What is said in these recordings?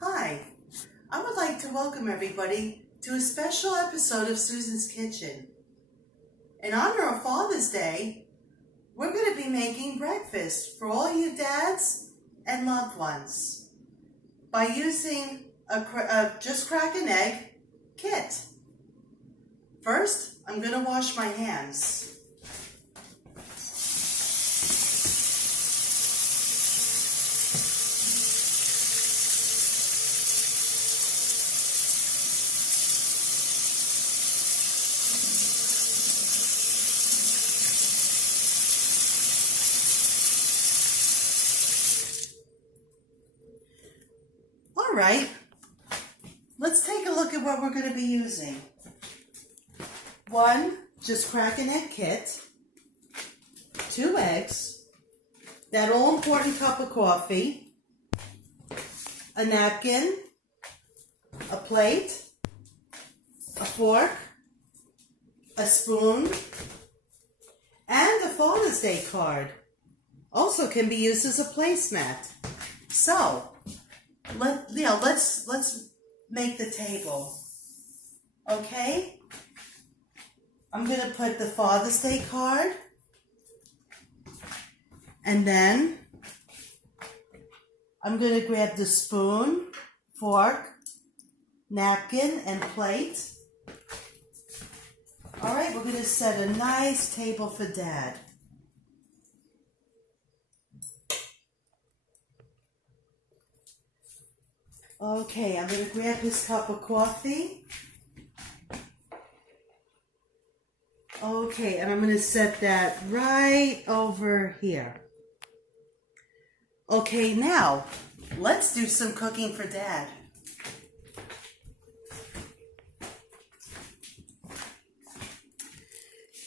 Hi, I would like to welcome everybody to a special episode of Susan's Kitchen. In honor of Father's Day, we're going to be making breakfast for all you dads and loved ones by using a Just Crack an Egg kit. First, I'm going to wash my hands. All right, let's take a look at what we're going to be using. 1 Just Crack an Egg kit, 2 eggs, that all-important cup of coffee, a napkin, a plate, a fork, a spoon, and a Father's Day card. Also can be used as a placemat. So, let's make the table. Okay? I'm going to put the Father's Day card, and then I'm going to grab the spoon, fork, napkin, and plate. All right, we're going to set a nice table for Dad. Okay, I'm going to grab his cup of coffee. Okay, and I'm going to set that right over here. Okay, now, let's do some cooking for Dad.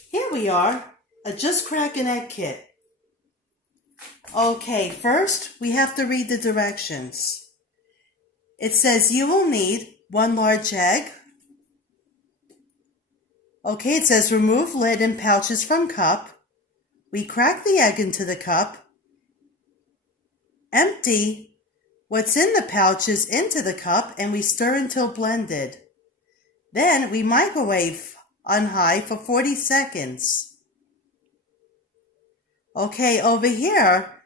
Here we are, a Just Crack an Egg kit. Okay, first, we have to read the directions. It says you will need 1 large egg. Okay, it says remove lid and pouches from cup. We crack the egg into the cup. Empty what's in the pouches into the cup and we stir until blended. Then we microwave on high for 40 seconds. Okay, over here,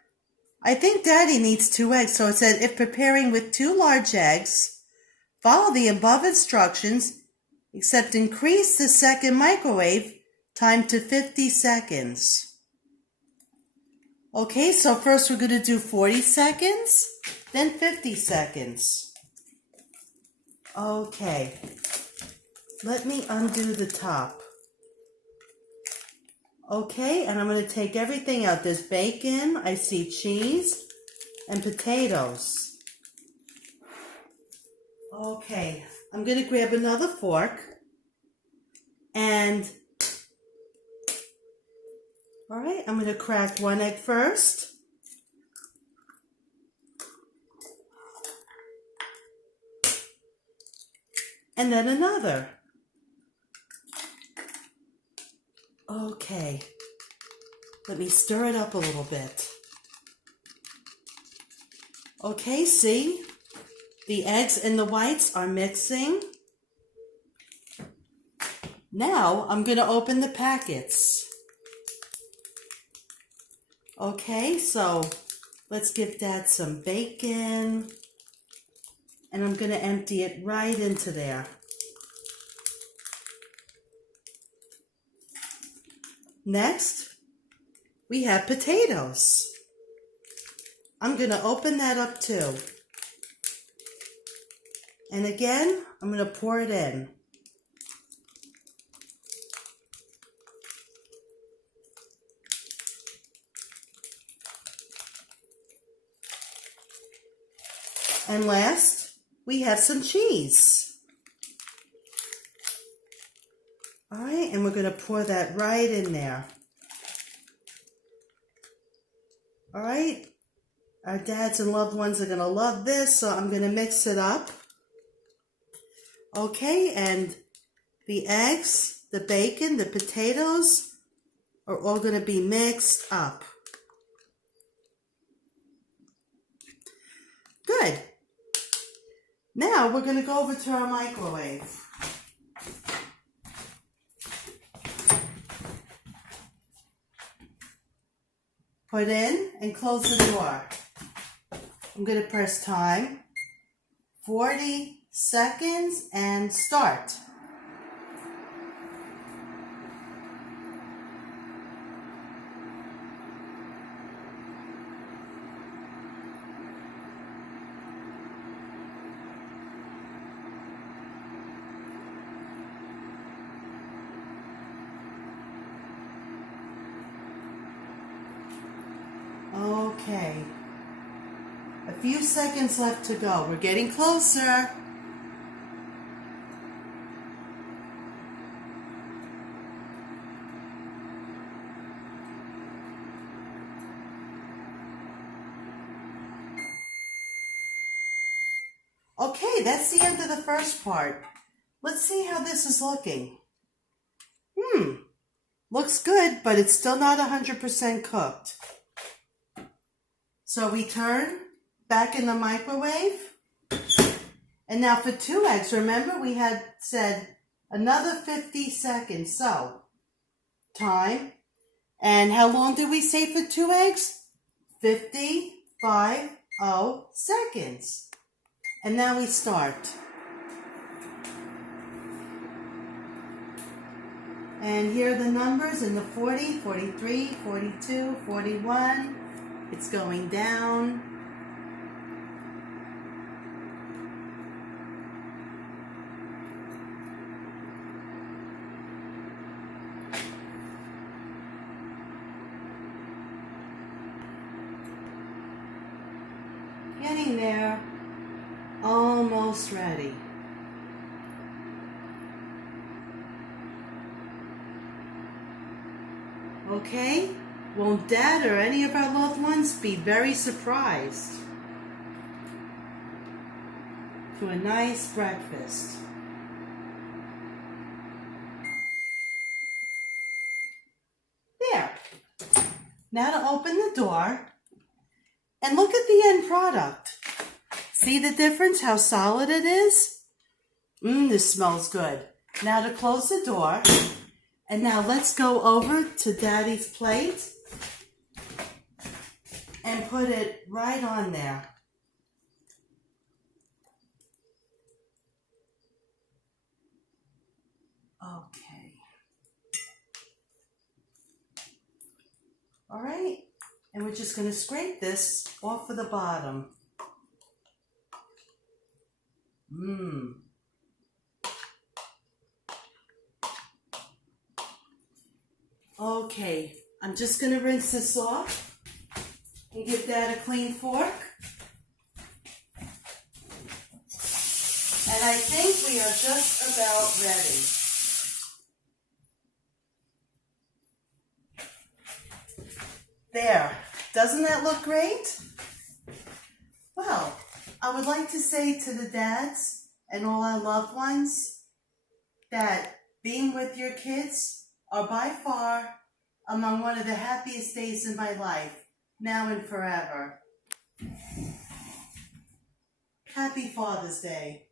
I think Daddy needs 2 eggs, so it says if preparing with 2 large eggs, follow the above instructions, except increase the second microwave time to 50 seconds. Okay, so first we're going to do 40 seconds, then 50 seconds. Okay, let me undo the top. Okay, and I'm going to take everything out. There's bacon, I see cheese, and potatoes. Okay, I'm going to grab another fork. And, all right, I'm going to crack 1 egg first. And then another. Okay, let me stir it up a little bit. Okay, see? The eggs and the whites are mixing. Now, I'm going to open the packets. Okay, so let's give Dad some bacon. And I'm going to empty it right into there. Next, we have potatoes. I'm going to open that up too. And again, I'm going to pour it in. And last, we have some cheese. All right, and we're going to pour that right in there. All right, our dads and loved ones are going to love this, so I'm going to mix it up. Okay, and the eggs, the bacon, the potatoes are all going to be mixed up. Good. Now we're going to go over to our microwave. Put in and close the door. I'm going to press time, 40 seconds, and start. Okay, a few seconds left to go. We're getting closer. Okay, that's the end of the first part. Let's see how this is looking. Looks good, but it's still not 100% cooked. So we turn back in the microwave. And now for 2 eggs, remember we had said another 50 seconds. So, time. And how long did we say for 2 eggs? 50 seconds. And now we start. And here are the numbers in the 40, 43, 42, 41. It's going down. Getting there. Almost ready. Okay? Won't Dad or any of our loved ones be very surprised to a nice breakfast? There. Now to open the door and look at the end product. See the difference, how solid it is? This smells good. Now to close the door. And now let's go over to Daddy's plate and put it right on there. Okay. All right. And we're just going to scrape this off of the bottom. Okay, I'm just going to rinse this off and give Dad a clean fork. And I think we are just about ready. There, doesn't that look great? Well, I would like to say to the dads and all our loved ones that being with your kids are by far among one of the happiest days in my life, now and forever. Happy Father's Day.